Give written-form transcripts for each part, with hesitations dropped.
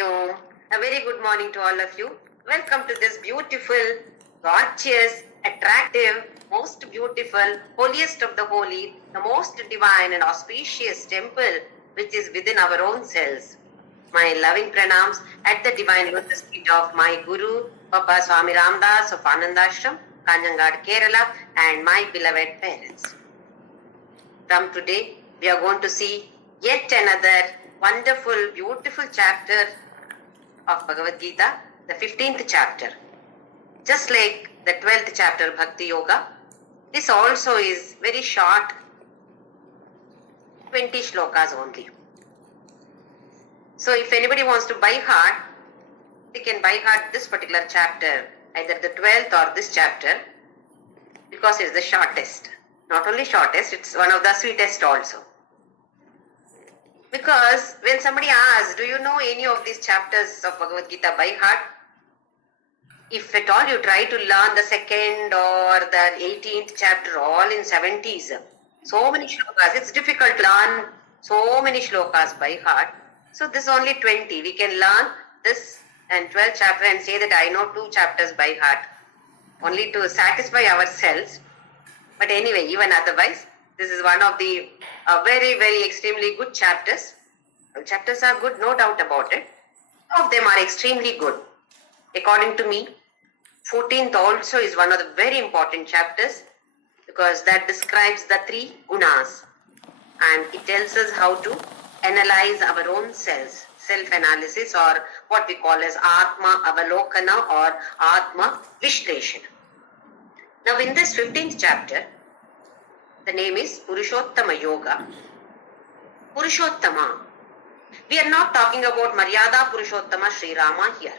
Hari Om. A very good morning to all of you. Welcome to this beautiful, gorgeous, attractive, most beautiful, holiest of the holy, the most divine and auspicious temple which is within our own selves. My loving pranams at the divine lotus feet of my Guru, Papa Swami Ramdas of Anandashram, Kanjangad, Kerala, and my beloved parents. From today, we are going to see yet another wonderful, beautiful chapter of Bhagavadgita, the 15th chapter. Just like the 12th chapter, Bhakti Yoga, this also is very short, 20 shlokas only. So if anybody wants to by heart, they can by heart this particular chapter, either the 12th or this chapter, because it's the shortest. Not only shortest, it's one of the sweetest also. Because when somebody asks, do you know any of these chapters of Bhagavad Gita by heart? If at all you try to learn the 2nd or the 18th chapter all in 70s, so many shlokas, it's difficult to learn so many shlokas by heart. So this only 20. We can learn this and 12th chapter and say that I know 2 chapters by heart, only to satisfy ourselves. But anyway, even otherwise, this is one of the very, very extremely good chapters. All chapters are good, no doubt about it. All of them are extremely good. According to me, 14th also is one of the very important chapters because that describes the 3 gunas and it tells us how to analyze our own selves, self-analysis, or what we call as Atma Avalokana or Atma Vishleshana. Now in this 15th chapter, the name is Purushottama Yoga. Purushottama. We are not talking about Maryada Purushottama Sri Rama here.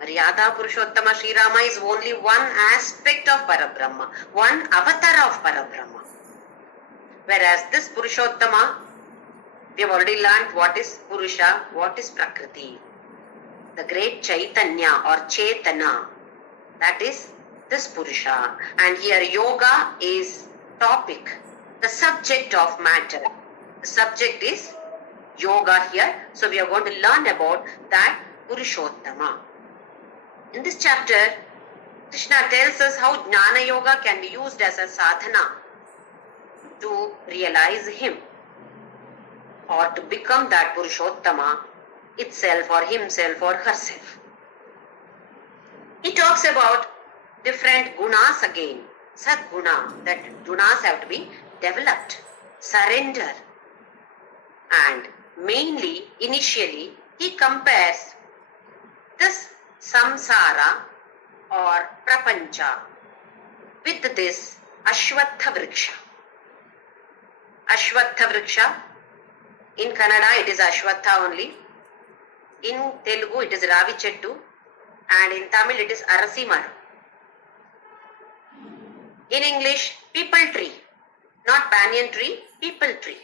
Maryada Purushottama Sri Rama is only one aspect of Parabrahma, one avatar of Parabrahma. Whereas this Purushottama, we have already learned what is Purusha, what is Prakriti. The great Chaitanya or Chetana, that is this Purusha. And here Yoga is topic, the subject of matter. The subject is Yoga here. So we are going to learn about that Purushottama. In this chapter, Krishna tells us how Jnana Yoga can be used as a sadhana to realize Him or to become that Purushottama itself or himself or herself. He talks about different gunas again, sadguna, that gunas have to be developed, surrender. And mainly, initially, he compares this samsara or prapancha with this Ashwatha Vriksha. Ashwatha Vriksha, in Kannada it is Ashwatha only, in Telugu it is Ravi Chettu, and in Tamil it is Arasi Maram. In English, people tree, not banyan tree, people tree.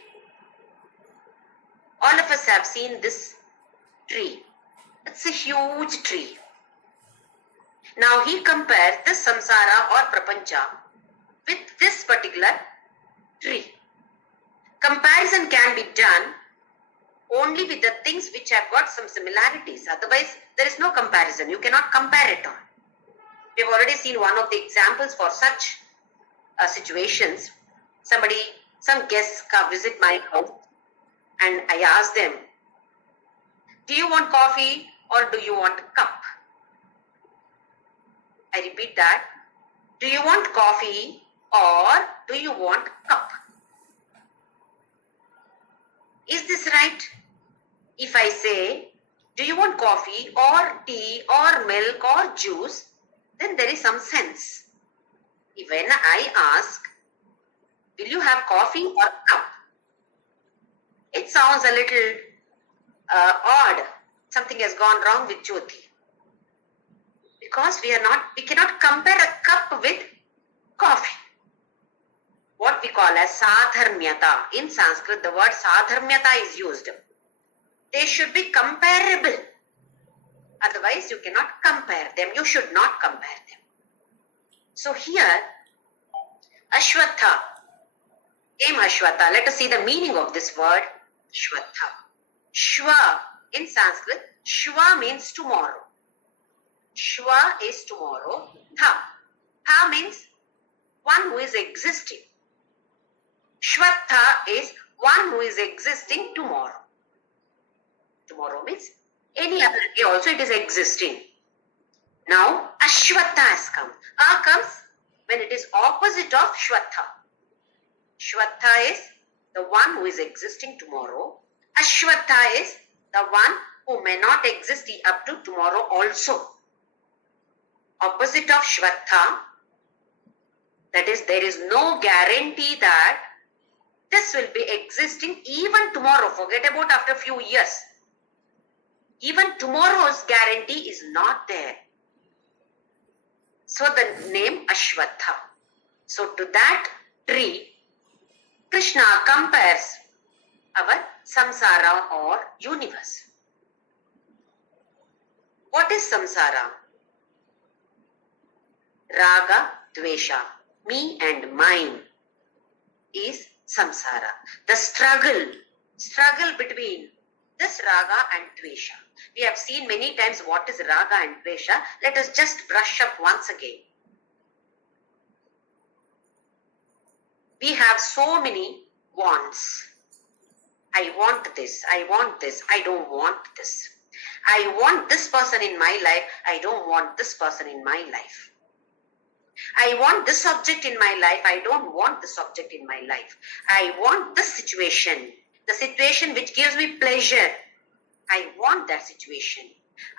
All of us have seen this tree. It's a huge tree. Now he compares this samsara or prapancha with this particular tree. Comparison can be done only with the things which have got some similarities. Otherwise, there is no comparison. You cannot compare it on. We have already seen one of the examples for such situations. Some guests come visit my house and I ask them, do you want coffee or do you want a cup? I repeat that. Do you want coffee or do you want a cup? Is this right? If I say, do you want coffee or tea or milk or juice, then there is some sense. When I ask, will you have coffee or cup? It sounds a little odd. Something has gone wrong with JYOTHI. Because we cannot compare a cup with coffee. What we call as sadharmyata. In Sanskrit, the word sadharmyata is used. They should be comparable. Otherwise, you cannot compare them. You should not compare them. So here, Ashwatha. Name Ashwatha. Let us see the meaning of this word, Shwatha. Shwa in Sanskrit Shva means tomorrow. Shva is tomorrow. Tha. Tha means one who is existing. Shvatha is one who is existing tomorrow. Tomorrow means any other day also it is existing. Now Ashwatha has come. A comes when it is opposite of Shwatha. Shwatha is the one who is existing tomorrow. Ashwatha is the one who may not exist up to tomorrow also. Opposite of Shwatha, that is, there is no guarantee that this will be existing even tomorrow. Forget about after a few years. Even tomorrow's guarantee is not there. So the name Ashwatha. So to that tree, Krishna compares our samsara or universe. What is samsara? Raga, dvesha, me and mine is samsara. The struggle between this raga and dvesha. We have seen many times what is raga and dvesha. Let us just brush up once again. We have so many wants. I want this, I want this, I don't want this. I want this person in my life, I don't want this person in my life. I want this object in my life, I don't want this object in my life. I want this situation, the situation which gives me pleasure. I want that situation.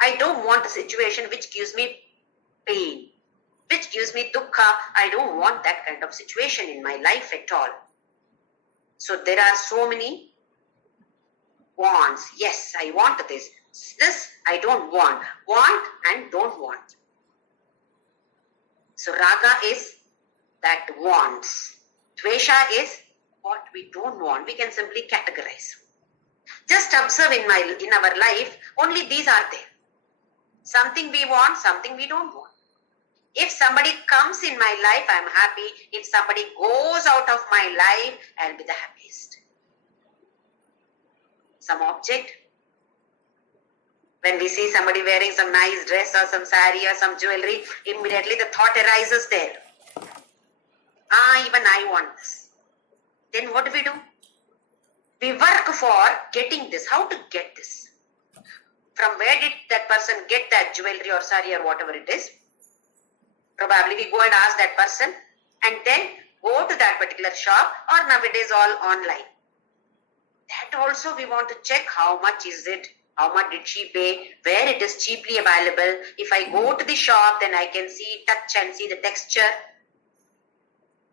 I don't want a situation which gives me pain, which gives me dukkha. I don't want that kind of situation in my life at all. So there are so many wants. Yes, I want this. This I don't want. Want and don't want. So raga is that wants. Dvesha is what we don't want. We can simply categorize. Just observe in our life, only these are there. Something we want, something we don't want. If somebody comes in my life, I am happy. If somebody goes out of my life, I will be the happiest. Some object. When we see somebody wearing some nice dress or some saree or some jewelry, immediately the thought arises there. Even I want this. Then what do? We work for getting this. How to get this? From where did that person get that jewelry or saree or whatever it is? Probably we go and ask that person and then go to that particular shop, or nowadays all online. That also we want to check how much is it, how much did she pay, where it is cheaply available. If I go to the shop, then I can see, touch and see the texture.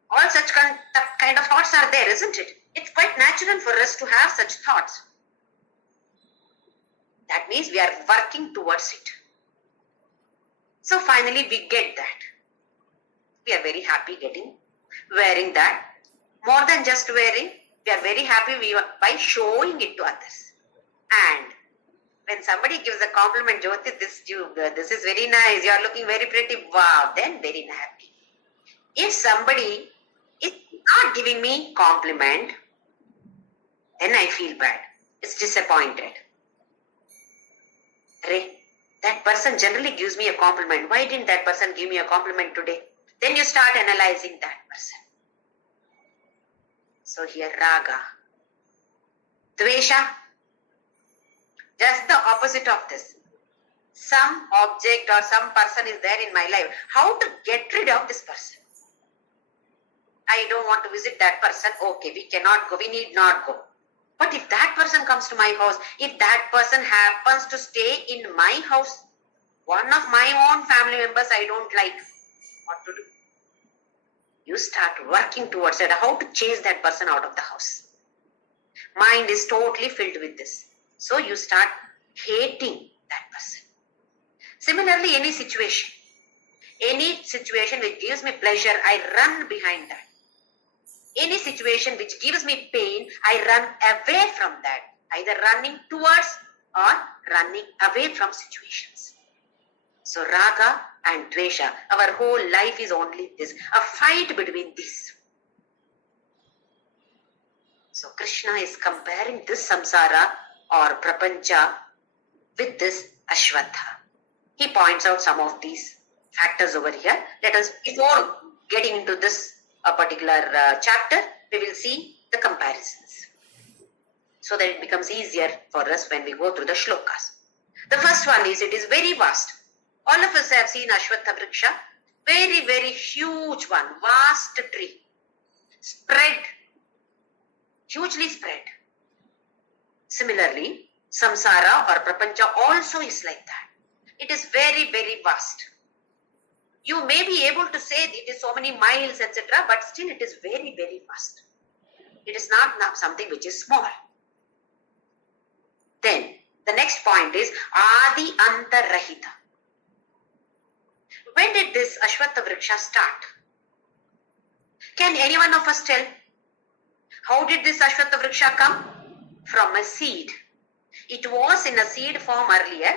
All such kind of thoughts are there, isn't it? It's quite natural for us to have such thoughts. That means we are working towards it. So finally we get that. We are very happy wearing that. More than just wearing, we are very happy by showing it to others. And when somebody gives a compliment, Jyothi, this is very nice, you are looking very pretty, wow, then very happy. If somebody is not giving me compliment, then I feel bad. It's disappointed. That person generally gives me a compliment. Why didn't that person give me a compliment today? Then you start analyzing that person. So here raga. Dvesha. Just the opposite of this. Some object or some person is there in my life. How to get rid of this person? I don't want to visit that person. Okay, we cannot go. We need not go. But if that person comes to my house, if that person happens to stay in my house, one of my own family members I don't like, what to do? You start working towards it, how to chase that person out of the house. Mind is totally filled with this. So you start hating that person. Similarly, any situation which gives me pleasure, I run behind that. Any situation which gives me pain, I run away from that. Either running towards or running away from situations. So raga and dvesha, our whole life is only this, a fight between these. So Krishna is comparing this samsara or prapancha with this Ashwatha. He points out some of these factors over here. Let us, before getting into this particular chapter, we will see the comparisons so that it becomes easier for us when we go through the shlokas. The first one is, it is very vast. All of us have seen Ashwatha Vriksha, very, very huge one, vast tree, spread, hugely spread. Similarly, samsara or prapancha also is like that. It is very, very vast. You may be able to say it is so many miles, etc., but still it is very, very vast. It is not something which is small. Then, the next point is Adi Anta Rahita. When did this Ashwatha Vriksha start? Can any one of us tell? How did this Ashwatha Vriksha come? From a seed. It was in a seed form earlier.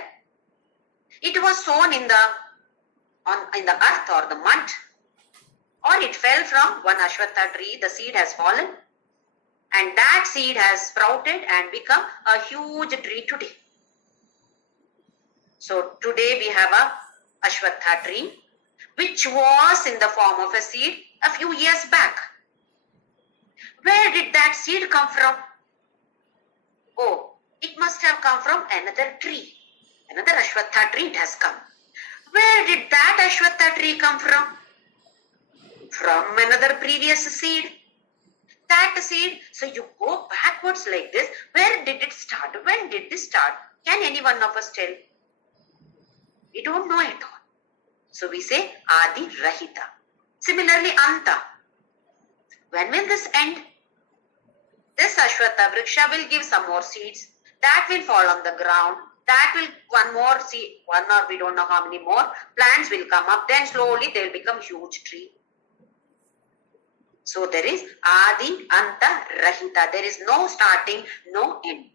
It was sown in the earth or the mud, or it fell from one Ashwatha tree. The seed has fallen, and that seed has sprouted and become a huge tree today. So today we have a Ashwatha tree, which was in the form of a seed a few years back. Where did that seed come from? Oh, it must have come from another tree. Another Ashwatha tree it has come. Where did that Ashwatha tree come from? From another previous seed. That seed, so you go backwards like this. Where did it start? When did this start? Can any one of us tell? We don't know at all. So we say Adi Rahita. Similarly, Anta. When will this end? This Ashwatha Vriksha will give some more seeds. That will fall on the ground. That will, one more seed, one or we don't know how many more plants will come up. Then slowly they will become huge tree. So there is Adi Anta Rahita. There is no starting, no end.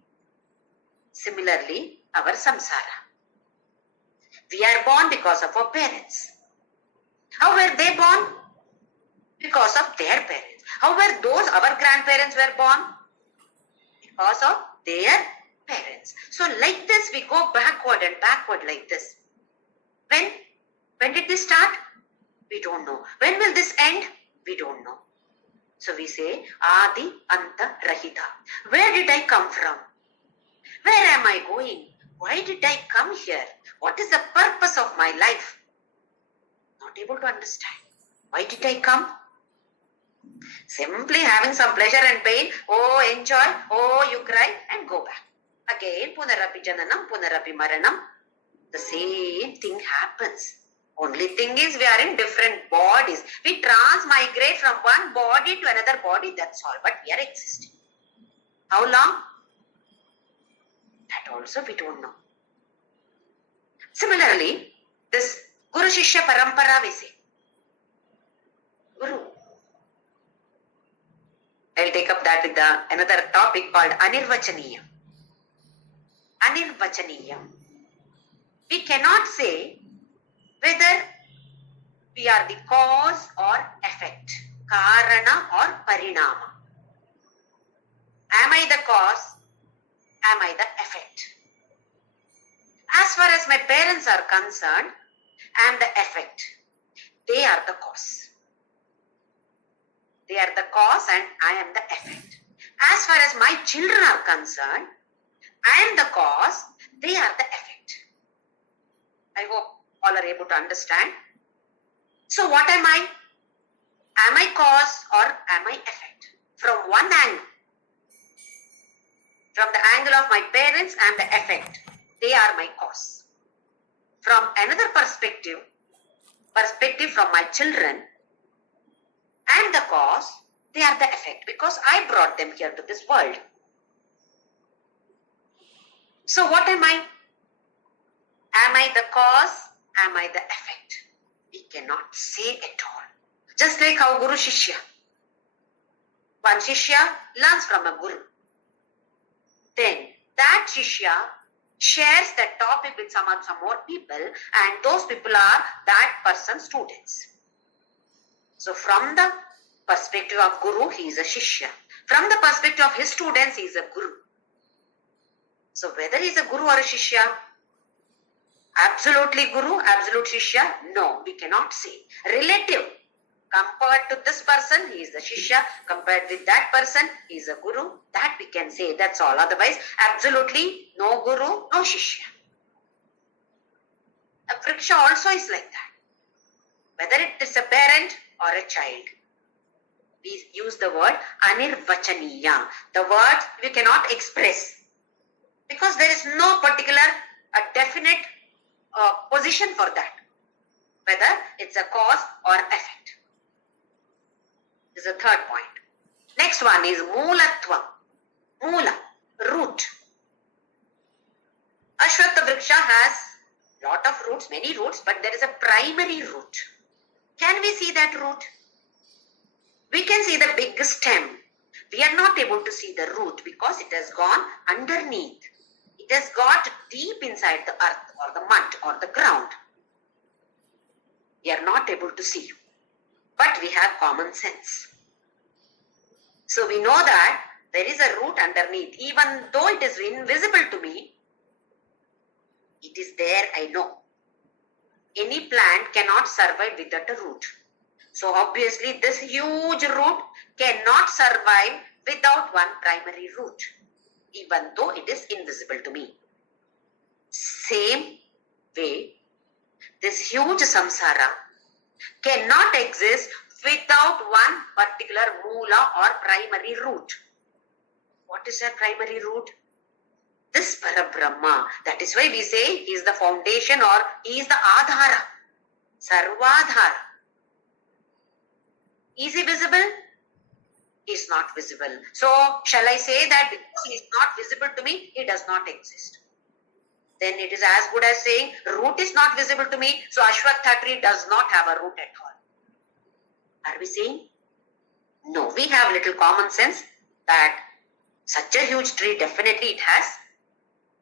Similarly, our samsara. We are born because of our parents. How were they born? Because of their parents. How were those, our grandparents were born? Because of their parents. So like this we go backward and backward like this. When did this start? We don't know. When will this end? We don't know. So we say Adi Anta Rahita. Where did I come from? Where am I going? Why did I come here? What is the purpose of my life? Not able to understand. Why did I come? Simply having some pleasure and pain. Oh, enjoy. Oh, you cry and go back. Again, punarapi jananam, punarapi maranam. The same thing happens. Only thing is we are in different bodies. We transmigrate from one body to another body, that's all. But we are existing. How long? That also we don't know. Similarly, this Guru Shishya Parampara we say. Guru. I'll take up that with another topic called Anirvachaniyam. Anirvachaniyam. We cannot say whether we are the cause or effect, karana or parinama. Am I the cause? Am I the effect? As far as my parents are concerned, I am the effect. They are the cause. They are the cause and I am the effect. As far as my children are concerned, I am the cause, they are the effect. I hope all are able to understand. So what am I? Am I cause or am I effect? From one angle. From the angle of my parents, I am the effect. They are my cause. From another perspective from my children, I am the cause, they are the effect because I brought them here to this world. So what am I? Am I the cause? Am I the effect? We cannot say at all. Just like how Guru Shishya. One Shishya learns from a Guru. Then that Shishya shares that topic with some more people and those people are that person's students. So from the perspective of Guru, he is a Shishya. From the perspective of his students, he is a Guru. So whether he is a Guru or a Shishya, Absolutely Guru, absolute Shishya? No, we cannot say. Relative. Compared to this person, he is the Shishya. Compared with that person, he is a Guru. That we can say. That's all. Otherwise, absolutely no Guru, no Shishya. A Vriksha also is like that. Whether it is a parent or a child. We use the word anirvachaniya. The word we cannot express. Because there is no particular, definite position for that. Whether it's a cause or effect. This is the third point. Next one is Moolatvam. Moola, root. Ashwatha Vriksha has lot of roots, many roots, but there is a primary root. Can we see that root? We can see the big stem. We are not able to see the root because it has gone underneath. It has got deep inside the earth or the mud or the ground. We are not able to see. But we have common sense. So we know that there is a root underneath. Even though it is invisible to me, it is there, I know. Any plant cannot survive without a root. So obviously this huge root cannot survive without one primary root, even though it is invisible to me. Same way, this huge samsara cannot exist without one particular moola or primary root. What is that primary root? This Parabrahma. That is why we say he is the foundation or he is the Adhara. Sarvadhara. Is he visible? He is not visible. So, shall I say that because he is not visible to me, he does not exist? Then it is as good as saying, root is not visible to me, so Ashwatha tree does not have a root at all. Are we saying? No, we have little common sense that such a huge tree, definitely it has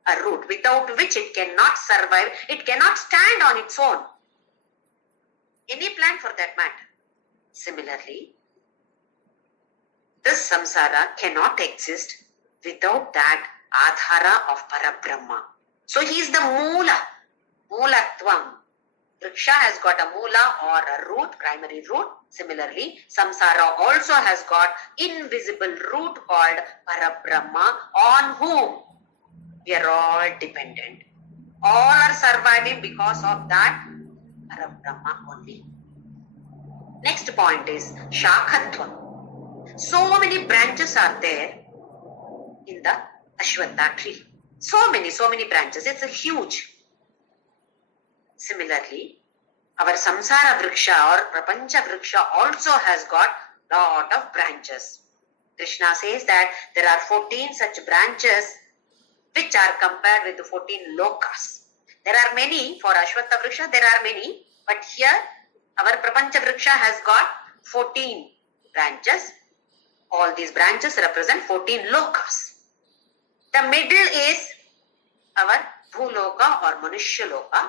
a root, without which it cannot survive, it cannot stand on its own. Any plant for that matter. Similarly, this samsara cannot exist without that adhara of Parabrahma. So he is the moola, moolatvam. Vriksha has got a moola or a root, primary root. Similarly, samsara also has got invisible root called Parabrahma, on whom we are all dependent. All are surviving because of that Parabrahma only. Next point is Shakhatvam. So many branches are there in the Ashwatha tree. So many branches. It's a huge. Similarly, our Samsara Vriksha or Prapancha Vriksha also has got lot of branches. Krishna says that there are 14 such branches which are compared with the 14 lokas. There are many, for Ashwatha Vriksha there are many, but here our Prapancha Vriksha has got 14 branches. All these branches represent 14 lokas. The middle is our Bhuloka or Manushya Loka.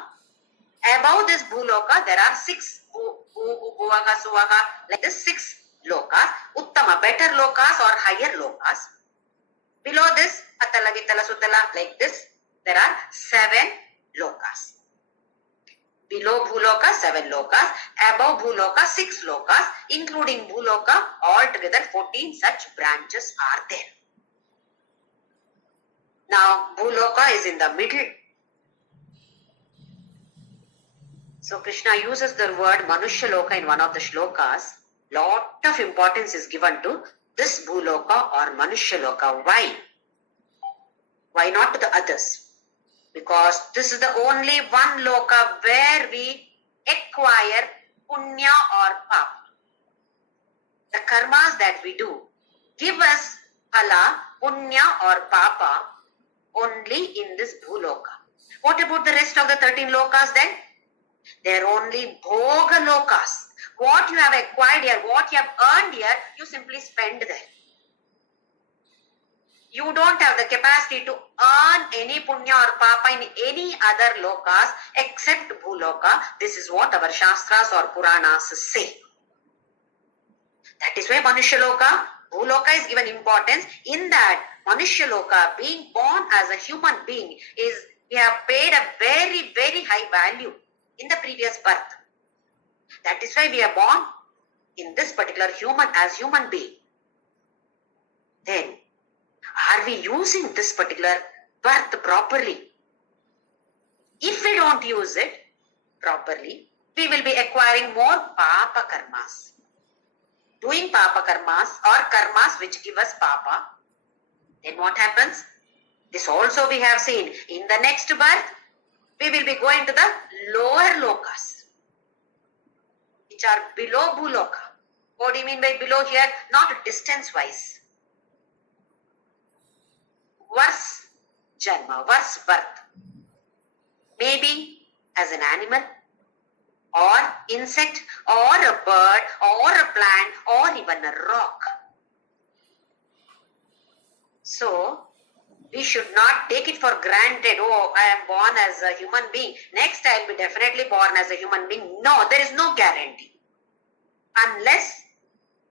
Above this Bhuloka there are 6 Bhuvaka, Suvaka, like this 6 lokas, Uttama, better lokas or higher lokas. Below this, Atala, Vitala, Sutala, like this, there are 7 lokas. Below Bhuloka, 7 lokas. Above Bhuloka, 6 lokas. Including Bhuloka, altogether 14 such branches are there. Now, Bhuloka is in the middle. So, Krishna uses the word Manushya Loka in one of the shlokas. Lot of importance is given to this Bhuloka or Manushya Loka. Why? Why not to the others? Because this is the only one loka where we acquire punya or papa. The karmas that we do give us phala, punya or papa only in this bhuloka. What about the rest of the 13 lokas then? They are only bhoga lokas. What you have acquired here, what you have earned here, you simply spend there. You don't have the capacity to earn any punya or papa in any other lokas except bhuloka. This is what our shastras or puranas say. That is why Manushya Loka, bhuloka is given importance. In that, Manushya Loka, being born as a human being, is We have paid a very, very high value in the previous birth. That is why we are born in this particular human being. Then, are we using this particular birth properly? If we don't use it properly, we will be acquiring more papa karmas. Doing papa karmas or karmas which give us papa. Then what happens? This also we have seen. In the next birth, we will be going to the lower lokas, which are below bhuloka. What do you mean by below here? Not distance wise. Worse janma, worse birth. Maybe as an animal, or insect, or a bird, or a plant, or even a rock. So, we should not take it for granted. Oh, I am born as a human being. Next, I will be definitely born as a human being. No, there is no guarantee. Unless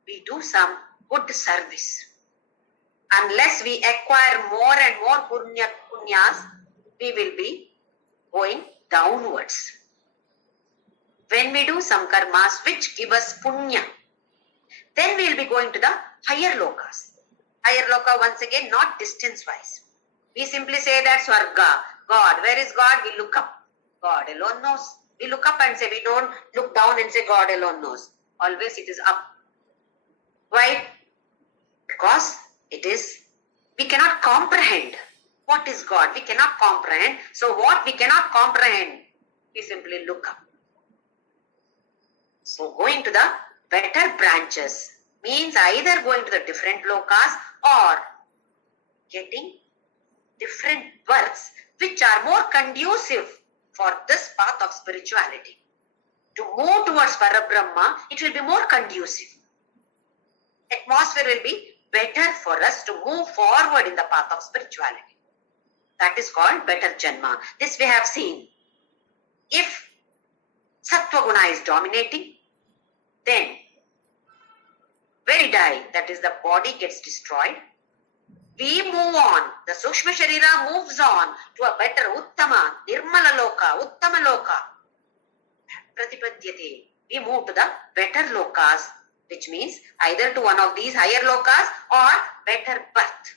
we do some good service. Unless we acquire more and more punyas, we will be going downwards. When we do some karmas which give us punya, then we will be going to the higher lokas. Higher loka, once again, not distance wise. We simply say that Swarga, God. Where is God? We look up. God alone knows. We look up and say, we don't look down and say God alone knows. Always it is up. Why? Because we cannot comprehend. What is God? We cannot comprehend. So what we cannot comprehend, we simply look up. So going to the better branches means either going to the different lokas or getting different births which are more conducive for this path of spirituality. To move towards Parabrahma, it will be more conducive. Atmosphere will be better for us to move forward in the path of spirituality. That is called better janma. This we have seen. If Sattva Guna is dominating, then Veridai, that is the body, gets destroyed. We move on. The Sukshma Sharira moves on to a better Uttama, Nirmala Loka, Uttama Loka. Pratipadyate. We move to the better lokas, which means either to one of these higher lokas or better birth.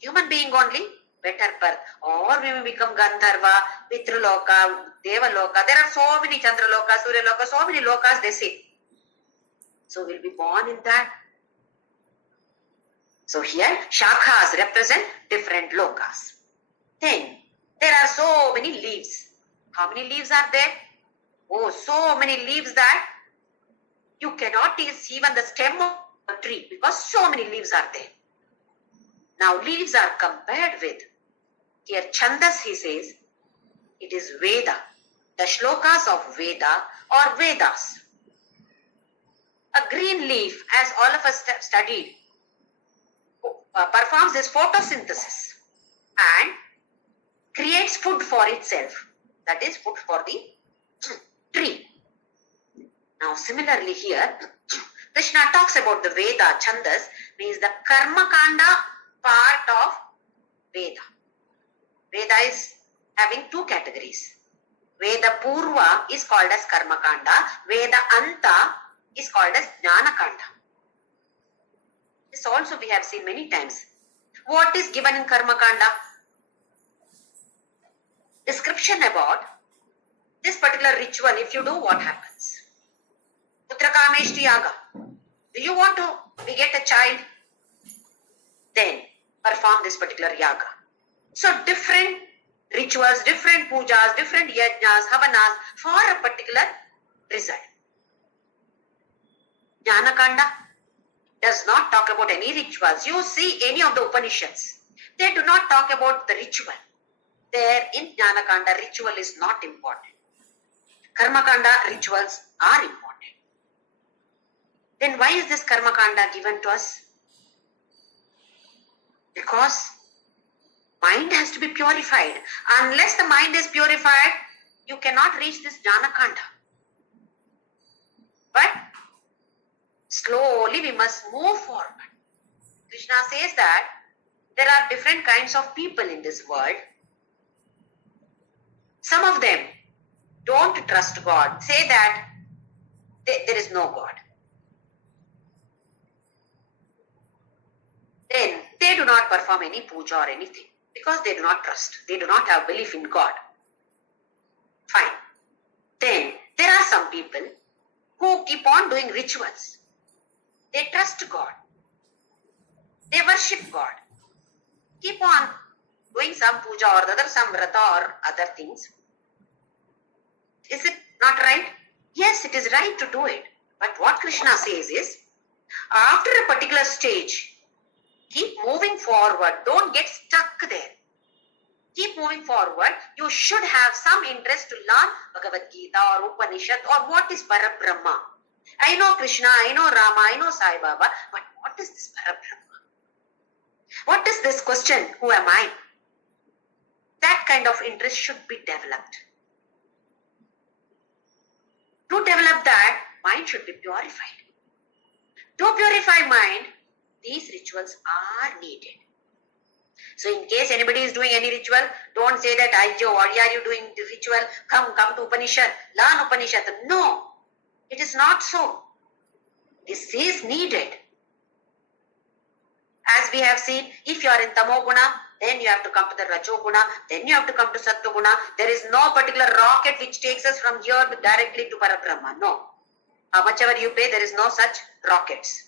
Human being only, better birth. Or we will become Gandharva, Pitraloka, Devaloka. There are so many Chandraloka, Suryaloka, so many lokas they say. So we'll be born in that. So here, shakhas represent different lokas. Then, there are so many leaves. How many leaves are there? Oh, so many leaves that you cannot see even the stem of a tree because so many leaves are there. Now, leaves are compared with, here Chandas he says, it is Veda, the shlokas of Veda or Vedas. A green leaf, as all of us studied, performs this photosynthesis and creates food for itself. That is food for the tree. Now similarly here, Krishna talks about the Veda, Chandas, means the Karma Kanda part of Veda. Veda is having two categories. Veda Purva is called as Karma Kanda. Veda Anta is called as Jnana Kanda. This also we have seen many times. What is given in Karma Kanda? Description about this particular ritual. If you do, what happens? Putra Kameshti Yaga. Do you want to beget a child? Then perform this particular yaga. So different rituals, different pujas, different yajnas, havanas for a particular result. Jnanakanda does not talk about any rituals. You see any of the Upanishads, they do not talk about the ritual. There in Jnanakanda, ritual is not important. Karmakanda, rituals are important. Then why is this Karmakanda given to us? Because mind has to be purified. Unless the mind is purified, you cannot reach this Jnanakanda. But slowly we must move forward. Krishna says that there are different kinds of people in this world. Some of them don't trust God, say that there is no God. Then they do not perform any puja or anything because they do not trust. They do not have belief in God. Fine. Then there are some people who keep on doing rituals. They trust God. They worship God. Keep on doing some puja or the other, some vrata or other things. Is it not right? Yes, it is right to do it. But what Krishna says is, after a particular stage, keep moving forward. Don't get stuck there. Keep moving forward. You should have some interest to learn Bhagavadgita or Upanishad or what is Parabrahma. I know Krishna, I know Rama, I know Sai Baba, but what is this Parabrahma? What is this question? Who am I? That kind of interest should be developed. To develop that, mind should be purified. To purify mind, these rituals are needed. So in case anybody is doing any ritual, don't say that, Aijo, why are you doing the ritual? Come to Upanishad, learn Upanishad. No, it is not so. This is needed. As we have seen, if you are in Tamoguna, then you have to come to the Rajoguna, then you have to come to Sattoguna. There is no particular rocket which takes us from here directly to Parabrahma. No. How much ever you pay, there is no such rockets.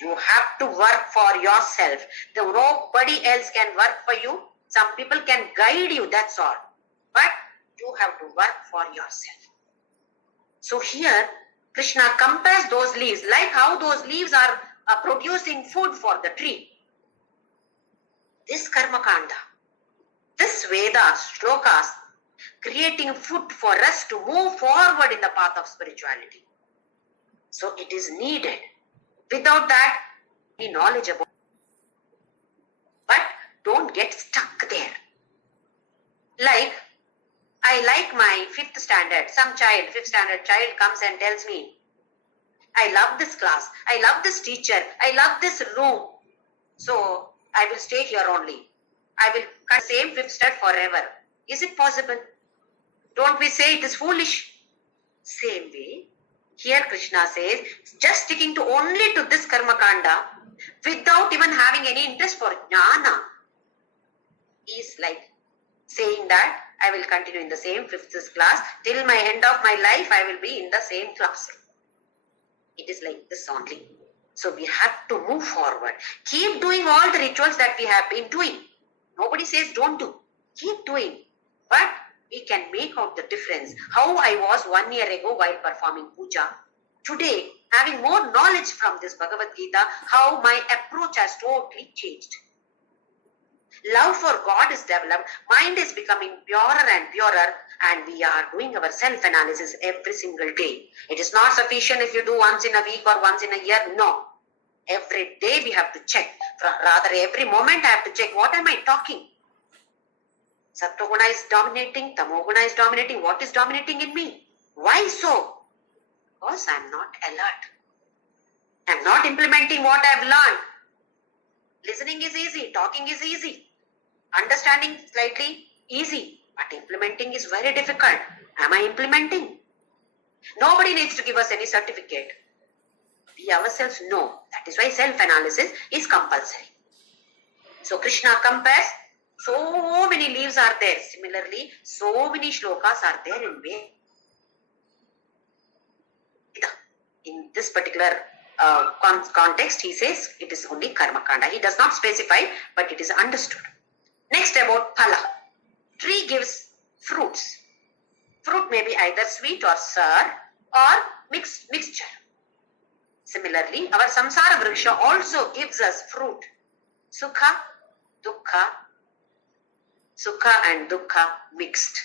You have to work for yourself. Nobody else can work for you. Some people can guide you, that's all. But you have to work for yourself. So here, Krishna compares those leaves, like how those leaves are producing food for the tree. This Karma Kanda, this Vedas, Shlokas, creating food for us to move forward in the path of spirituality. So it is needed. Without that, be knowledgeable. But don't get stuck there. Like, I like my 5th standard. Some child, 5th standard child comes and tells me, I love this class. I love this teacher. I love this room. So, I will stay here only. I will cut the same 5th standard forever. Is it possible? Don't we say it is foolish? Same way, here Krishna says, just sticking to only to this Karma Kanda without even having any interest for Jnana is like saying that I will continue in the same 5th class till my end of my life. I will be in the same classroom. It is like this only. So we have to move forward. Keep doing all the rituals that we have been doing. Nobody says don't do. Keep doing. But we can make out the difference. How I was 1 year ago while performing puja. Today, having more knowledge from this Bhagavad Gita, how my approach has totally changed. Love for God is developed. Mind is becoming purer and purer. And we are doing our self-analysis every single day. It is not sufficient if you do once in a week or once in a year. No. Every day we have to check. Rather, every moment I have to check. What am I talking? Sattoguna is dominating, Tamoguna is dominating. What is dominating in me? Why so? Because I am not alert. I am not implementing what I have learned. Listening is easy, talking is easy, understanding slightly easy, but implementing is very difficult. Am I implementing? Nobody needs to give us any certificate. We ourselves know. That is why self-analysis is compulsory. So Krishna compares. So many leaves are there. Similarly, so many shlokas are there in Veda. In this particular context, he says it is only Karma Kanda. He does not specify, but it is understood. Next, about phala. Tree gives fruits. Fruit may be either sweet or sour or mixture. Similarly, our samsara vriksha also gives us fruit. Sukha, dukkha. Sukha and dukkha mixed.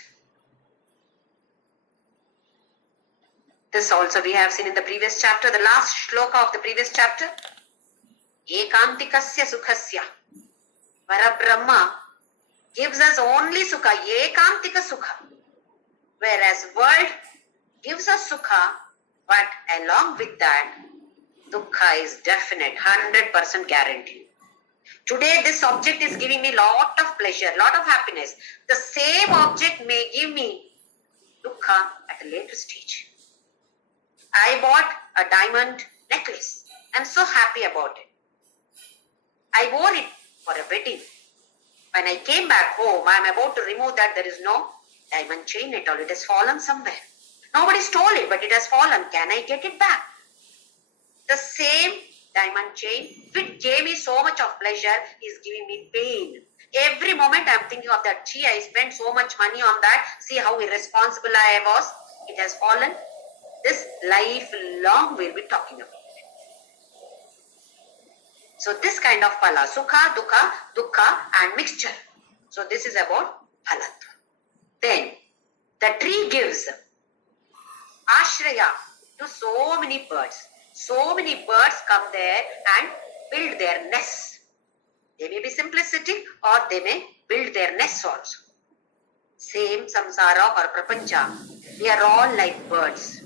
This also we have seen in the previous chapter, the last shloka of the previous chapter. Ekantikasya sukhasya. Parabrahma gives us only sukha, ekantika sukha. Whereas world gives us sukha, but along with that, dukkha is definite, 100% guarantee. Today this object is giving me lot of pleasure, lot of happiness. The same object may give me dukkha at a later stage. I bought a diamond necklace. I'm so happy about it. I wore it for a wedding. When I came back home, I'm about to remove that. There is no diamond chain at all. It has fallen somewhere. Nobody stole it, but it has fallen. Can I get it back? The same diamond chain, which gave me so much of pleasure, is giving me pain. Every moment I'm thinking of that. Gee, I spent so much money on that. See how irresponsible I was. It has fallen. This lifelong we'll be talking about it. So this kind of phala, sukha, dukkha and mixture. So this is about phalatva. Then the tree gives ashraya to so many birds. So many birds come there and build their nests. They may be simplistic or they may build their nests also. Same samsara or prapancha. We are all like birds.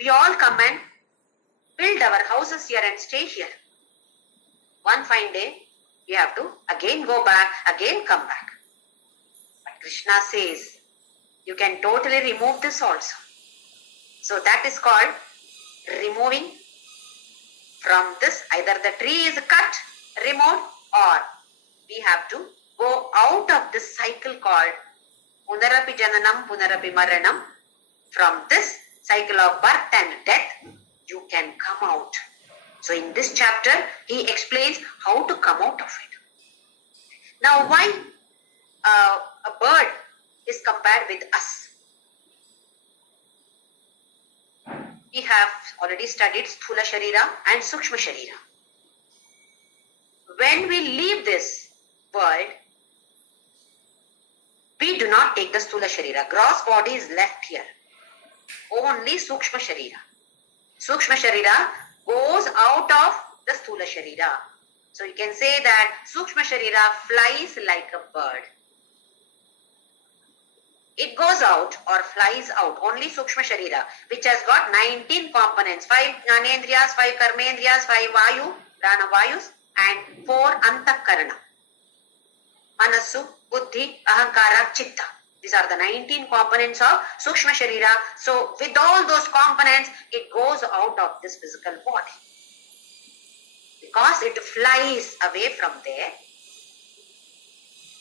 We all come and build our houses here and stay here. One fine day, we have to again go back, again come back. But Krishna says, you can totally remove this also. So that is called removing from this. Either the tree is cut, removed, or we have to go out of this cycle called punarapi jananam, punarapi maranam. From this cycle of birth and death, you can come out. So in this chapter, he explains how to come out of it. Now, why a bird is compared with us? We have already studied Sthula Sharira and Sukshma Sharira. When we leave this world, we do not take the Sthula Sharira. Gross body is left here. Only Sukshma Sharira. Sukshma Sharira goes out of the Sthula Sharira. So you can say that Sukshma Sharira flies like a bird. It goes out or flies out, only Sukshma Sharira, which has got 19 components, 5 Jnanendriyas, 5 Karmendriyas, 5 Vayu, Prana Vayus, and 4 Antakarana. Manasu, Buddhi, Ahankara, Chitta. These are the 19 components of Sukshma Sharira. So with all those components, it goes out of this physical body. Because it flies away from there,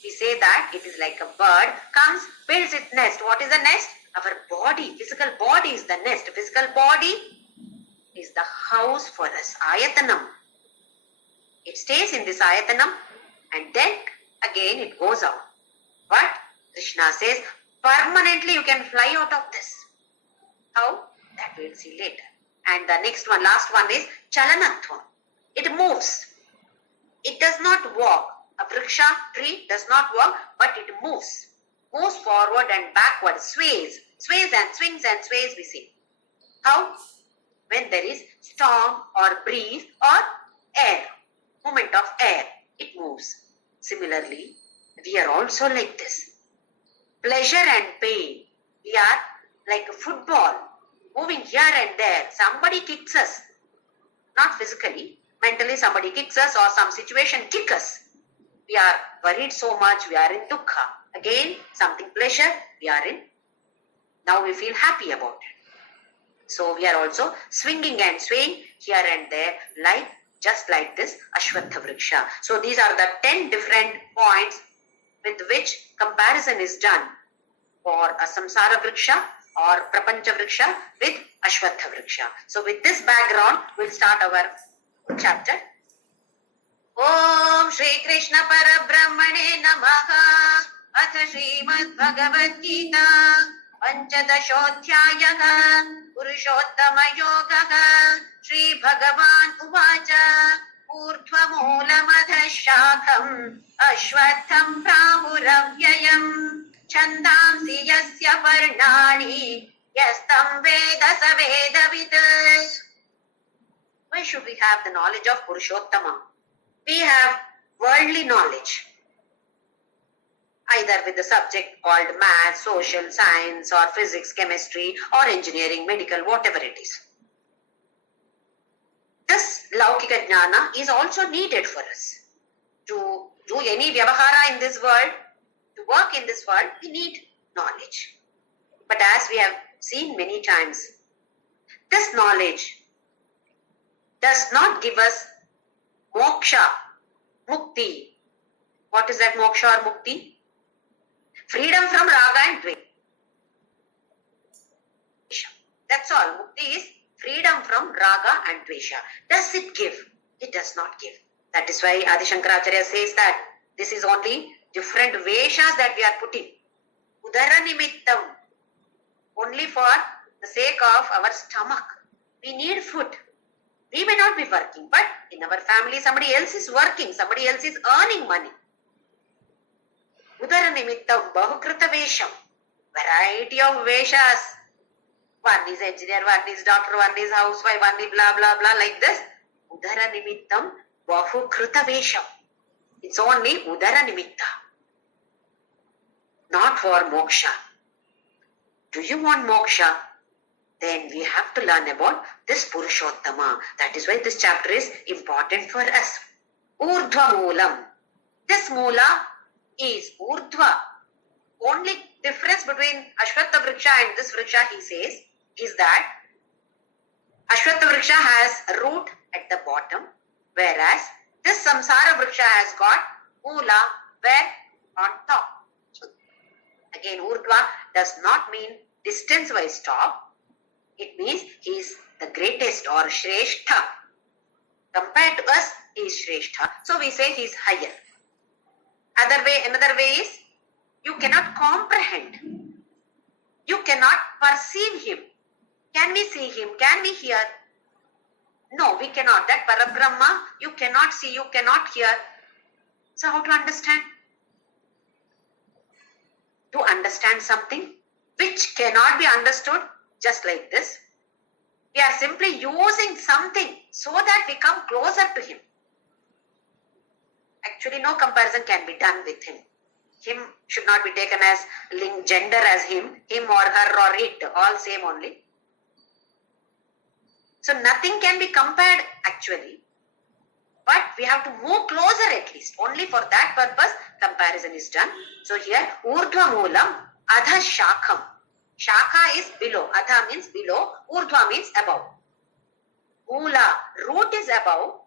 we say that it is like a bird, comes, builds its nest. What is the nest? Our body, physical body is the nest. Physical body is the house for us, ayatanam. It stays in this ayatanam and then again it goes out. But Krishna says, permanently you can fly out of this. How? That we'll see later. And the next one, last one is chalanatva. It moves. It does not walk. A vriksha tree does not walk, but it moves. Moves forward and backward, sways. Sways and swings and sways we see. How? When there is storm or breeze or air, movement of air, it moves. Similarly, we are also like this. Pleasure and pain. We are like a football, moving here and there. Somebody kicks us. Not physically, mentally somebody kicks us or some situation kicks us. We are worried so much, we are in dukkha. Again, something pleasure, we are in. Now we feel happy about it. So we are also swinging and swaying here and there, like just like this Ashwatha Vriksha. So these are the 10 different points with which comparison is done for a Samsara Vriksha or Prapancha Vriksha with Ashwatha Vriksha. So with this background, we'll start our chapter. Om Shri Krishna Parabrahmane Namaha Atha Srimad Bhagavadgita Panchadashodhyayaha Purushottama Yogaha Shri Bhagavan Uvacha Urdhva Moolam Adha Shakham Ashwatham Prahuravyayam Chandamsi Yasya Parnani Yastam Veda Savedavidas. Why should we have the knowledge of Purushottama? We have worldly knowledge, either with the subject called math, social science or physics, chemistry or engineering, medical, whatever it is. This Laukika Jnana is also needed for us. To do any vyavahara in this world, to work in this world, we need knowledge. But as we have seen many times, this knowledge does not give us moksha, mukti. What is that moksha or mukti? Freedom from raga and dvesha. That's all. Mukti is freedom from raga and dvesha. Does it give? It does not give. That is why Adi Shankaracharya says that this is only different veshas that we are putting. Udara nimittam. Only for the sake of our stomach. We need food. We may not be working, but in our family somebody else is working, somebody else is earning money. Udara nimittam bahukrita vesham. Variety of veshas. One is engineer, one is doctor, one is housewife, one is blah blah blah like this. Udara nimittam bahukrita vesham. It's only udara nimitta. Not for moksha. Do you want moksha? Then we have to learn about this Purushottama. That is why this chapter is important for us. Urdhva Moolam. This Moola is Urdhva. Only difference between Ashwatha Vriksha and this Vriksha, he says, is that Ashwatha Vriksha has a root at the bottom, whereas this Samsara Vriksha has got Moola where on top. So, again, Urdhva does not mean distance-wise top. It means he is the greatest or Shrestha. Compared to us, he is Shrestha. So we say he is higher. Another way is, you cannot comprehend. You cannot perceive him. Can we see him? Can we hear? No, we cannot. That Parabrahma, you cannot see, you cannot hear. So how to understand? To understand something which cannot be understood, just like this, we are simply using something so that we come closer to him. Actually, no comparison can be done with him. Him should not be taken as gender as him or her or it, all same only. So nothing can be compared actually, but we have to move closer at least. Only for that purpose comparison is done. So here, Urdhva Moolam, Adha Shakham. Shakha is below. Adha means below. Urdhva means above. Moola, root is above.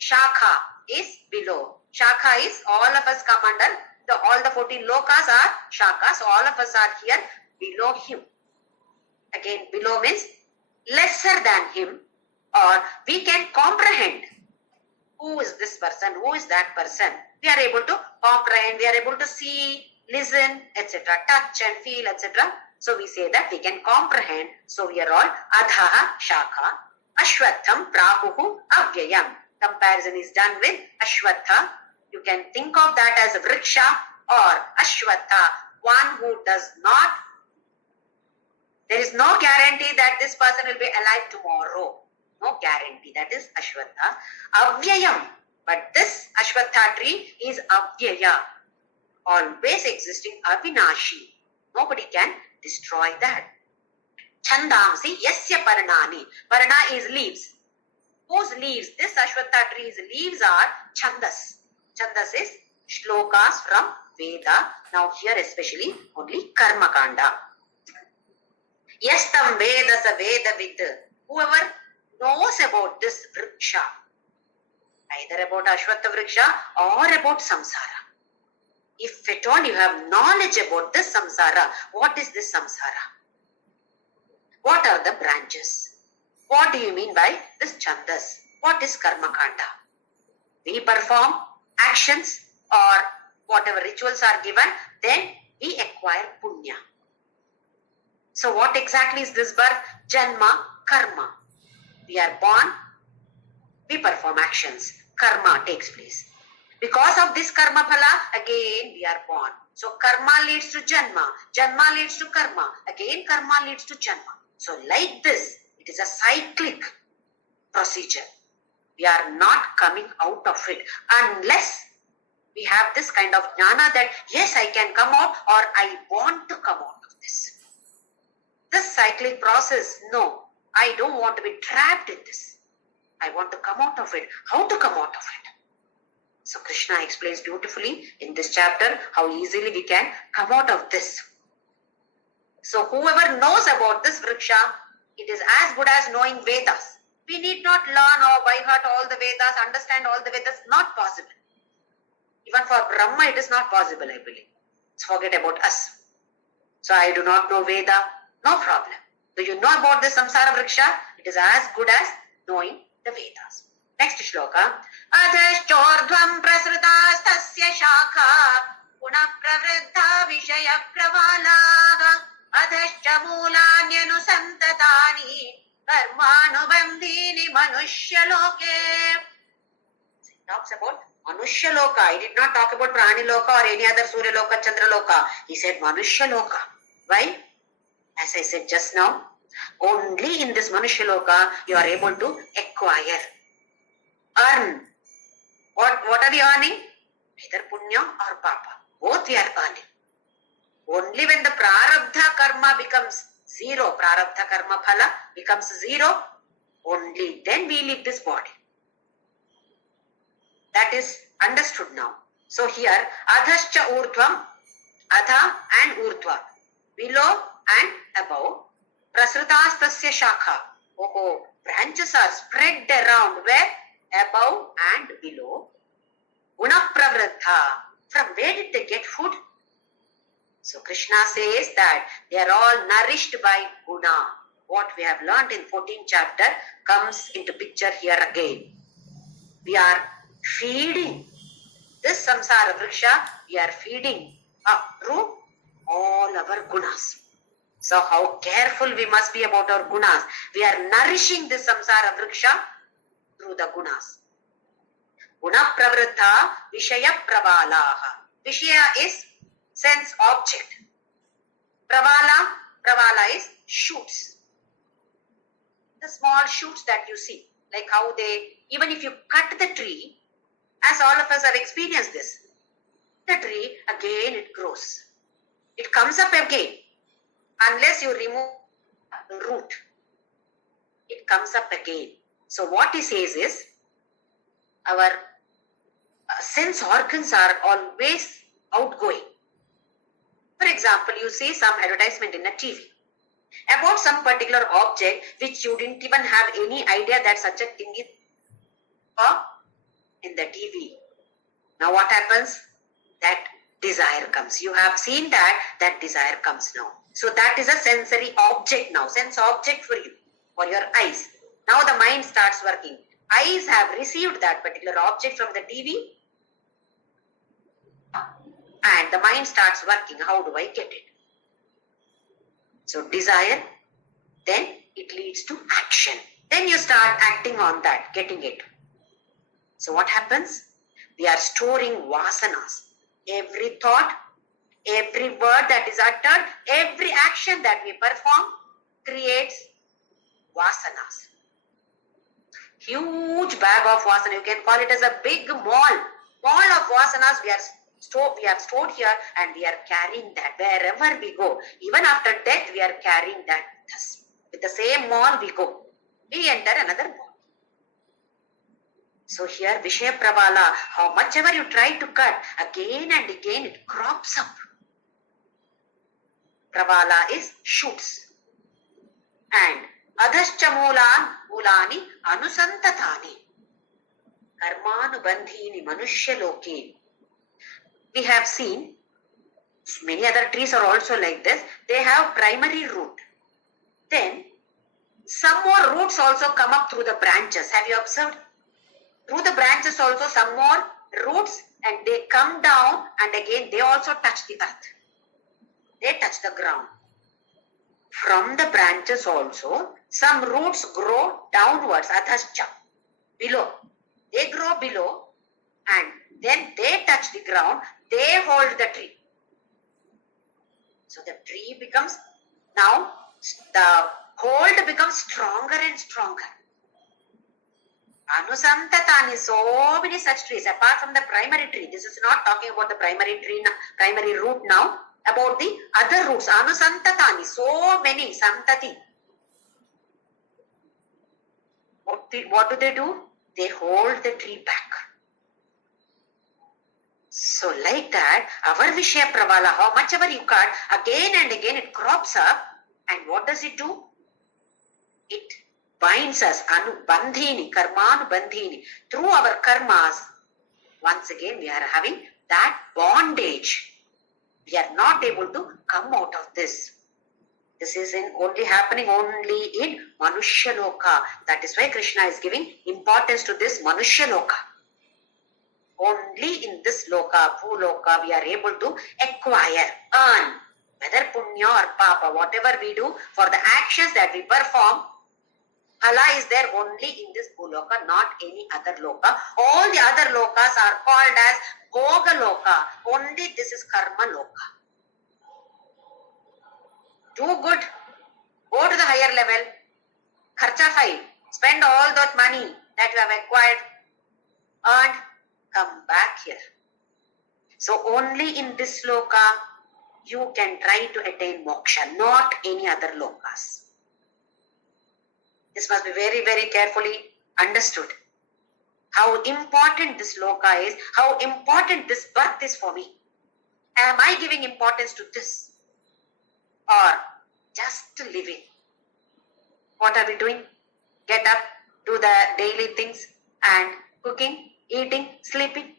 Shakha is below. Shakha is all of us come under. All the 14 lokas are Shakas. So all of us are here below him. Again, below means lesser than him, or we can comprehend who is this person, who is that person. We are able to comprehend, we are able to see, listen, etc., touch and feel, etc. So we say that we can comprehend. So we are all Adhaha Shakha, Ashwatham Prahuhu Avyayam. Comparison is done with Ashwatha. You can think of that as a Vriksha or Ashwatha, one who does not. There is no guarantee that this person will be alive tomorrow. No guarantee. That is Ashwatha. Avyayam. But this Ashwatha tree is Avyaya. Always existing, Avinashi. Nobody can destroy that. Chandamsi Yasya Paranani. Parana is leaves. Whose leaves? This Ashwatha tree's leaves are Chandas. Chandas is Shlokas from Veda. Now here especially only Karma Kanda. Yastam Veda sa Veda Vid. Whoever knows about this Vriksha, either about Ashwatha Vriksha or about Samsara. If at all you have knowledge about this Samsara, what is this Samsara? What are the branches? What do you mean by this Chandas? What is Karma Kanda? We perform actions or whatever rituals are given, then we acquire punya. So what exactly is this birth? Janma, karma. We are born, we perform actions. Karma takes place. Because of this karma phala, again we are born. So karma leads to janma. Janma leads to karma. Again karma leads to janma. So like this, it is a cyclic procedure. We are not coming out of it unless we have this kind of jnana that yes, I can come out or I want to come out of this. This cyclic process, no, I don't want to be trapped in this. I want to come out of it. How to come out of it? So Krishna explains beautifully in this chapter how easily we can come out of this. So whoever knows about this vriksha, it is as good as knowing Vedas. We need not learn or by heart all the Vedas, understand all the Vedas, not possible. Even for Brahma it is not possible, I believe. Let's forget about us. So I do not know Veda, no problem. Do you know about this samsara vriksha? It is as good as knowing the Vedas. Next shloka. Adhaschordhvam prasrutastasya shakha punah pravriddha vishaya pravalaha adhascha mulanyanu karmanubandhini manushya loke. It talks about Manushya Loka. I did not talk about Prani Loka or any other Surya Loka, Chandra Loka. He said Manushya Loka. Why? As I said just now, only in this Manushya Loka you are able to acquire, earn. What are we earning? Either Punya or Papa. Both we are earning. Only when the Prarabdha Karma becomes zero, Prarabdha Karma Phala becomes zero, only then we leave this body. That is understood now. So here, adhascha urdhvam, adha and urdhva, below and above, prasrutastasya shakha. Oh, branches are spread around where? Above and below. Guna pravriddha. From where did they get food? So Krishna says that they are all nourished by guna. What we have learned in 14th chapter comes into picture here again. We are feeding this samsara vriksha, we are feeding up through all our gunas. So how careful we must be about our gunas. We are nourishing this samsara vriksha through the gunas. Guna pravriddha vishaya pravalaha. Vishaya is sense object. Pravala is shoots. The small shoots that you see, like how they, even if you cut the tree, as all of us have experienced this, the tree again it grows. It comes up again. Unless you remove the root, it comes up again. So what he says is, our sense organs are always outgoing. For example, you see some advertisement in a TV about some particular object which you didn't even have any idea that such a thing is in the TV. Now what happens? That desire comes. You have seen that desire comes now. So that is a sensory object now, sense object for you, for your eyes. Now the mind starts working. Eyes have received that particular object from the TV and the mind starts working. How do I get it? So desire, then it leads to action. Then you start acting on that, getting it. So what happens? We are storing vasanas. Every thought, every word that is uttered, every action that we perform creates vasanas. Huge bag of vasana. You can call it as a big mall of vasanas we have stored here, and we are carrying that wherever we go. Even after death, we are carrying that with us. With the same mall we go. We enter another mall. So here, Vishaya Pravala, how much ever you try to cut, again and again it crops up. Pravala is shoots. And adhascha mulani anusantatani karmanubandhini manushya loke. We have seen many other trees are also like this. They have primary root. Then some more roots also come up through the branches. Have you observed? Through the branches also some more roots, and they come down and again they also touch the earth. They touch the ground. From the branches also some roots grow downwards, adhascha, below. They grow below and then they touch the ground, they hold the tree. So the tree becomes, now the hold becomes stronger and stronger. Anusantatani, so many such trees, apart from the primary tree. This is not talking about the primary tree, primary root now, about the other roots. Anusantatani, so many, santati. What do they do? They hold the tree back. So like that, our Vishaya Pravala, how much ever you cut, again and again it crops up. And what does it do? It binds us, anubandhini, karmanubandhini. Through our karmas, once again we are having that bondage. We are not able to come out of this. This is happening only in Manushya Loka. That is why Krishna is giving importance to this Manushya Loka. Only in this Loka, Bhuloka, we are able to acquire, earn, whether punya or papa, whatever we do for the actions that we perform, phala is there only in this Bhuloka, not any other Loka. All the other Lokas are called as Bhoga Loka. Only this is Karma Loka. Do good, go to the higher level, kharcha file, spend all that money that you have acquired, earned, come back here. So only in this Loka you can try to attain moksha, not any other Lokas. This must be very, very carefully understood. How important this Loka is, how important this birth is for me. Am I giving importance to this? Or just living? What are we doing? Get up, do the daily things and cooking, eating, sleeping.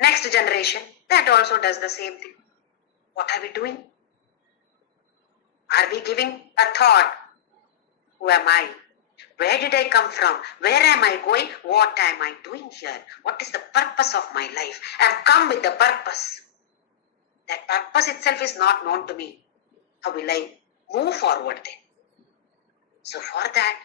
Next generation, that also does the same thing. What are we doing? Are we giving a thought? Who am I? Where did I come from? Where am I going? What am I doing here? What is the purpose of my life? I have come with a purpose. That purpose itself is not known to me. How will I move forward then? So for that,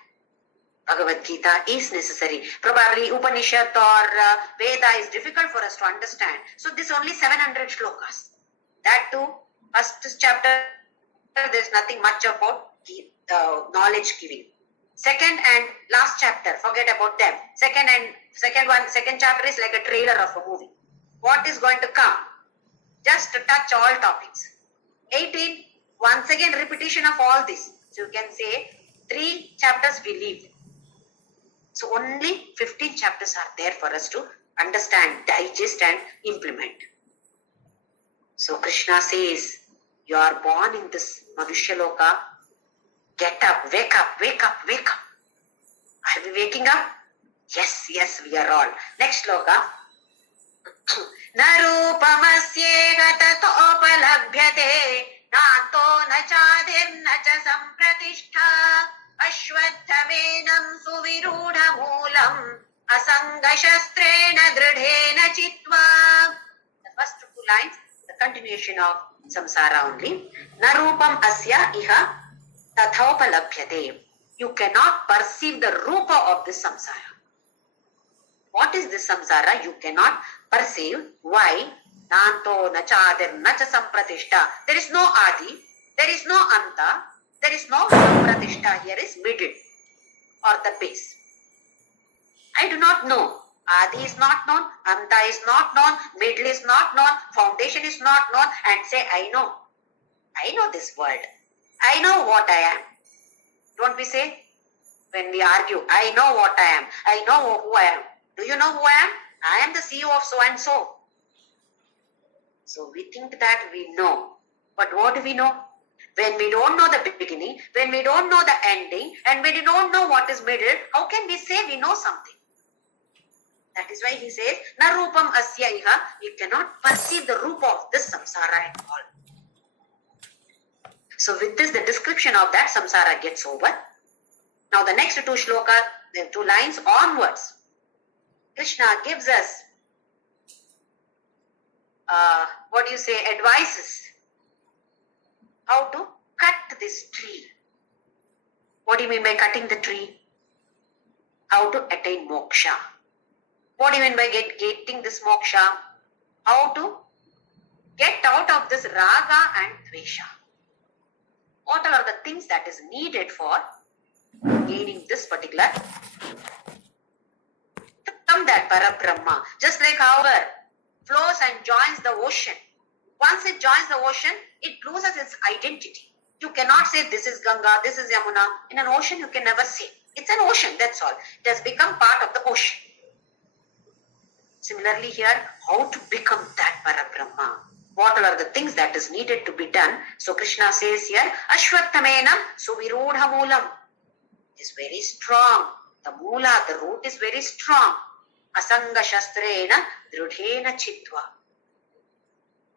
Bhagavadgita is necessary. Probably Upanishad or Veda is difficult for us to understand. So this only 700 shlokas. That too, first chapter, there is nothing much about knowledge giving. Second and last chapter, forget about them. Second chapter is like a trailer of a movie. What is going to come? Just to touch all topics. 18, once again repetition of all this. So you can say 3 chapters we leave. So only 15 chapters are there for us to understand, digest and implement. So Krishna says, you are born in this Manushya Loka. Get up, wake up, wake up, wake up. Are we waking up? Yes, we are all. Next sloka. Narupamasyeha tatopalabhyate nanto nachadirna cha sampratishta ashwadhamenam suvirudha moolam asanga shastrena dridhena chitva. The first 2 lines, the continuation of samsara only. Narupam asya iha tathopalabhyate. You cannot perceive the rupa of this samsara. What is this samsara? You cannot perceive. Why? Nanto nachadir nacha sampratishta. There is no adi, there is no anta, there is no sampratishta. Here is middle or the base. I do not know. Adi is not known, anta is not known, middle is not known, foundation is not known, and say I know. I know this world. I know what I am. Don't we say when we argue, I know what I am. I know who I am. Do you know who I am? I am the CEO of so and so. So we think that we know. But what do we know? When we don't know the beginning, when we don't know the ending, and when we don't know what is middle, how can we say we know something? That is why he says, Narupam asya iha. You cannot perceive the rupa of this samsara at all. So with this, the description of that samsara gets over. Now the next 2 shlokas, the 2 lines onwards, Krishna gives us, advices how to cut this tree. What do you mean by cutting the tree? How to attain moksha. What do you mean by getting this moksha? How to get out of this raga and dvesha. What are the things that is needed for gaining this particular from that Parabrahma? Just like how it flows and joins the ocean. Once it joins the ocean, it loses its identity. You cannot say this is Ganga, this is Yamuna. In an ocean, you can never say. It's an ocean, that's all. It has become part of the ocean. Similarly here, how to become that Parabrahma. What are the things that is needed to be done? So Krishna says here, Ashwatthamenam suvirudha moolam. Is very strong. The moola, the root is very strong. Asanga shastrena drudhena chitva.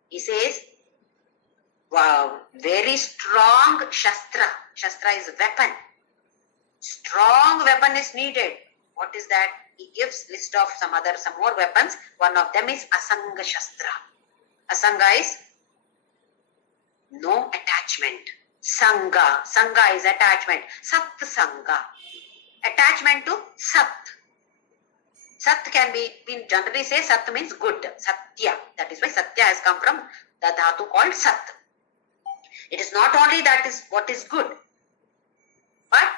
He says, wow, very strong shastra. Shastra is a weapon. Strong weapon is needed. What is that? He gives list of some more weapons. One of them is Asanga Shastra. Asanga is no attachment. Sangha. Sangha is attachment. Sat Sangha. Attachment to Sat. Sat can be, we generally say Sat means good. Satya. That is why Satya has come from the dhatu called Sat. It is not only that is what is good, but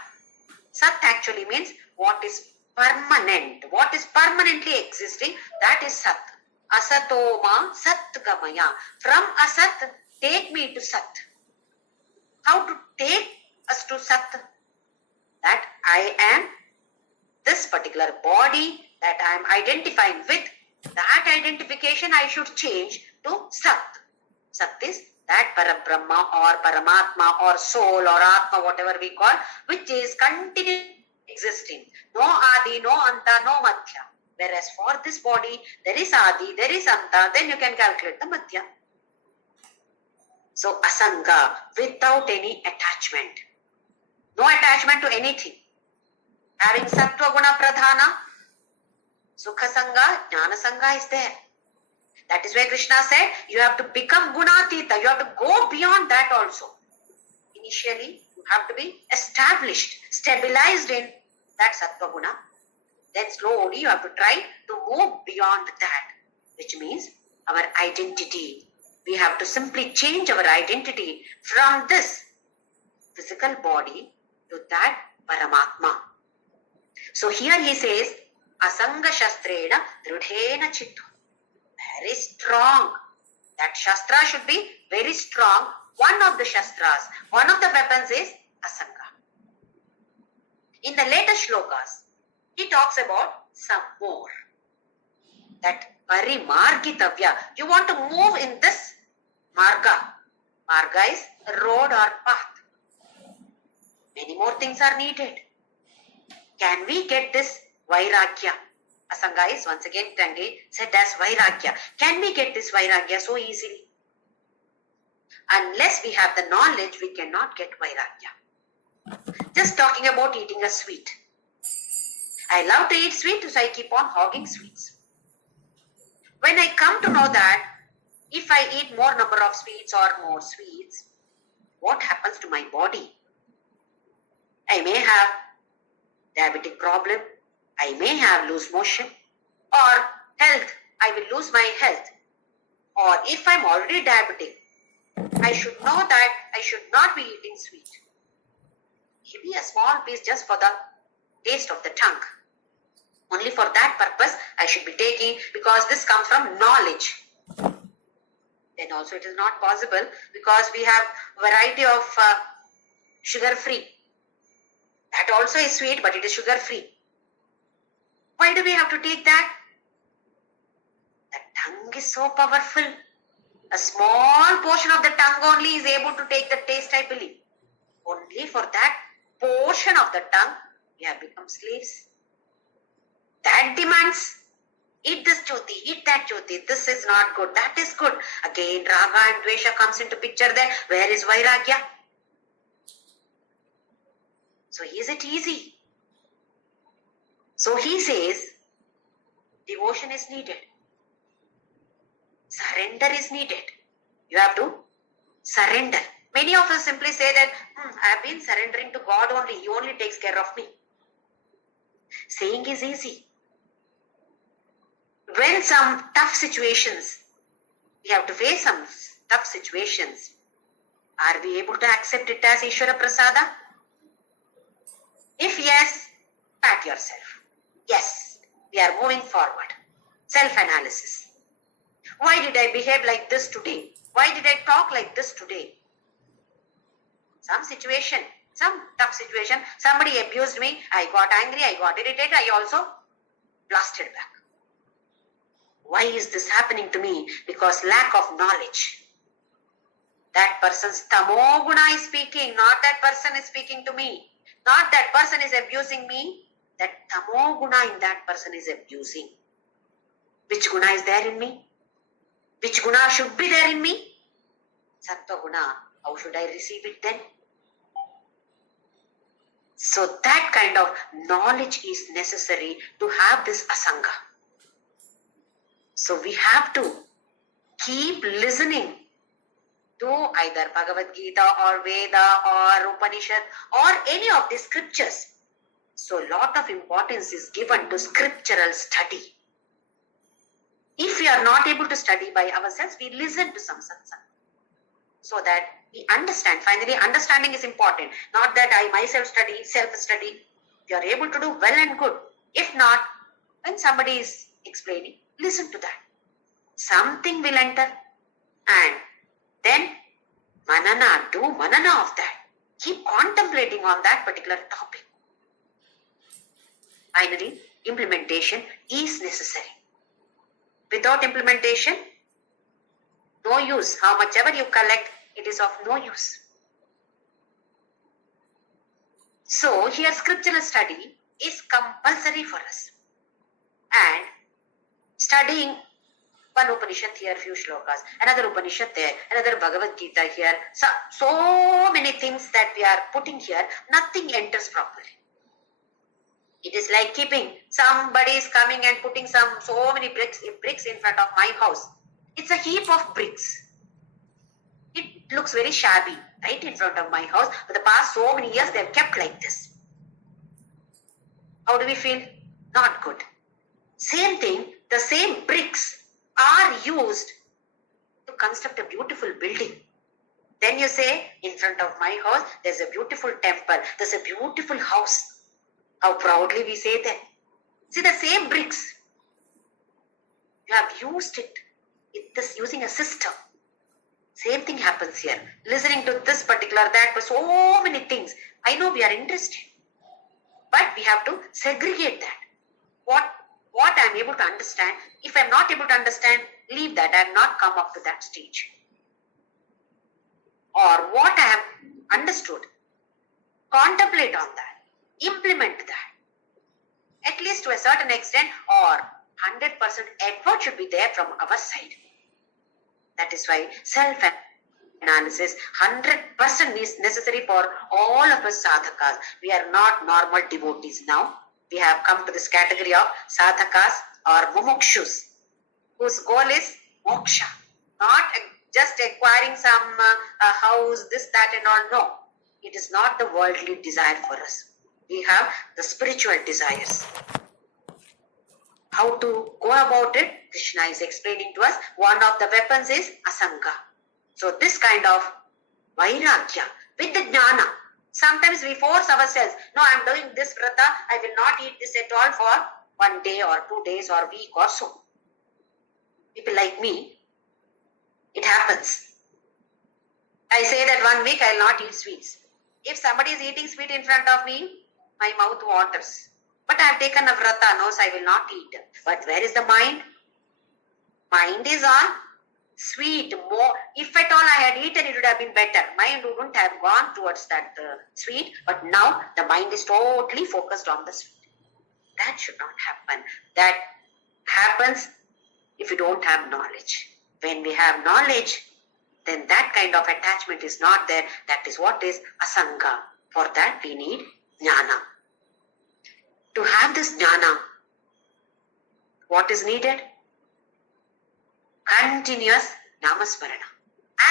Sat actually means what is permanent. What is permanently existing, that is Sat. Asatoma Satgamaya. From Asat, take me to Sat. How to take us to Sat? That I am this particular body that I am identifying with. That identification I should change to Sat. Sat is that Parabrahma or Paramatma or soul or Atma, whatever we call, which is continuing existing. No Adi, no Anta, no Madhya. Whereas for this body, there is Adi, there is Anta, then you can calculate the Madhya. So Asanga, without any attachment. No attachment to anything. Having Sattva Guna Pradhana, Sukha Sangha, Jnana Sangha is there. That is why Krishna said, you have to become Gunatita. You have to go beyond that also. Initially, you have to be established, stabilized in that Sattva Guna. Then slowly you have to try to move beyond that, which means our identity. We have to simply change our identity from this physical body to that Paramatma. So here he says, Asanga Shastrena Drudhena Chittu. Very strong. That Shastra should be very strong. One of the Shastras, one of the weapons is Asanga. In the later Shlokas, he talks about some more. That Parimargitavya. You want to move in this Marga. Marga is road or path. Many more things are needed. Can we get this Vairagya? Asanga is once again said as Vairagya. Can we get this Vairagya so easily? Unless we have the knowledge, we cannot get Vairagya. Just talking about eating a sweet. I love to eat sweet, so I keep on hogging sweets. When I come to know that if I eat more number of sweets or more sweets, what happens to my body? I may have diabetic problem. I may have loose motion or health. I will lose my health. Or if I'm already diabetic, I should know that I should not be eating sweet. Maybe a small piece just for the taste of the tongue. Only for that purpose I should be taking, because this comes from knowledge. Then also it is not possible, because we have variety of sugar free. That also is sweet, but it is sugar free. Why do we have to take that? The tongue is so powerful. A small portion of the tongue only is able to take the taste, I believe. Only for that portion of the tongue, we have become slaves. That demands, eat this jyoti, eat that jyoti, this is not good, that is good. Again, raga and dvesha comes into picture there. Where is vairagya? So is it easy? So he says, devotion is needed. Surrender is needed. You have to surrender. Many of us simply say that, I have been surrendering to God only. He only takes care of me. Saying is easy. When some tough situations, we have to face some tough situations, are we able to accept it as Ishvara Prasada? If yes, pat yourself. Yes, we are moving forward. Self-analysis. Why did I behave like this today? Why did I talk like this today? Some situation, some tough situation, somebody abused me, I got angry, I got irritated, I also blasted back. Why is this happening to me? Because lack of knowledge. That person's tamo guna is speaking, not that person is speaking to me. Not that person is abusing me. That tamo guna in that person is abusing. Which guna is there in me? Which guna should be there in me? Sattva guna. How should I receive it then? So that kind of knowledge is necessary to have this asanga. So we have to keep listening to either Bhagavadgita or Veda or Upanishad or any of the scriptures. So lot of importance is given to scriptural study. If we are not able to study by ourselves, we listen to some satsang so that we understand. Finally, understanding is important. Not that I myself study, self-study. If you are able to do well and good. If not, when somebody is explaining, listen to that. Something will enter and then manana, do manana of that. Keep contemplating on that particular topic. Finally, implementation is necessary. Without implementation, no use. How much ever you collect, it is of no use. So here scriptural study is compulsory for us. And studying one Upanishad here, few shlokas, another Upanishad there, another Bhagavad Gita here. So many things that we are putting here, nothing enters properly. It is like keeping, somebody is coming and putting so many bricks in front of my house. It's a heap of bricks. It looks very shabby, right, in front of my house. For the past so many years, they have kept like this. How do we feel? Not good. Same thing, the same bricks are used to construct a beautiful building. Then you say, in front of my house, there's a beautiful temple, there's a beautiful house. How proudly we say that. See, the same bricks. You have used it. Using a system. Same thing happens here. Listening to this particular, that, but so many things. I know we are interested. But we have to segregate that. What I am able to understand. If I am not able to understand, leave that. I have not come up to that stage. Or what I have understood, contemplate on that. Implement that. At least to a certain extent, or 100% effort should be there from our side. That is why self-analysis 100% is necessary for all of us sadhakas. We are not normal devotees now. We have come to this category of sadhakas or mumukshus, whose goal is moksha. Not just acquiring some house, this, that and all. No. It is not the worldly desire for us. We have the spiritual desires. How to go about it? Krishna is explaining to us. One of the weapons is asanga. So this kind of vairagya with the jnana. Sometimes we force ourselves. No, I am doing this vrata. I will not eat this at all for 1 day or 2 days or week or so. People like me, it happens. I say that 1 week I will not eat sweets. If somebody is eating sweet in front of me, my mouth waters. But I have taken a vrata, no, so I will not eat. But where is the mind? Mind is on sweet. More. If at all I had eaten, it would have been better. Mind wouldn't have gone towards that sweet. But now the mind is totally focused on the sweet. That should not happen. That happens if you don't have knowledge. When we have knowledge, then that kind of attachment is not there. That is what is asanga. For that we need jnana. To have this jnana, what is needed? Continuous namasmarana.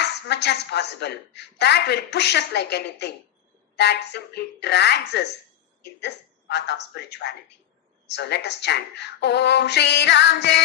As much as possible. That will push us like anything. That simply drags us in this path of spirituality. So let us chant. Om Shri Ram Jai.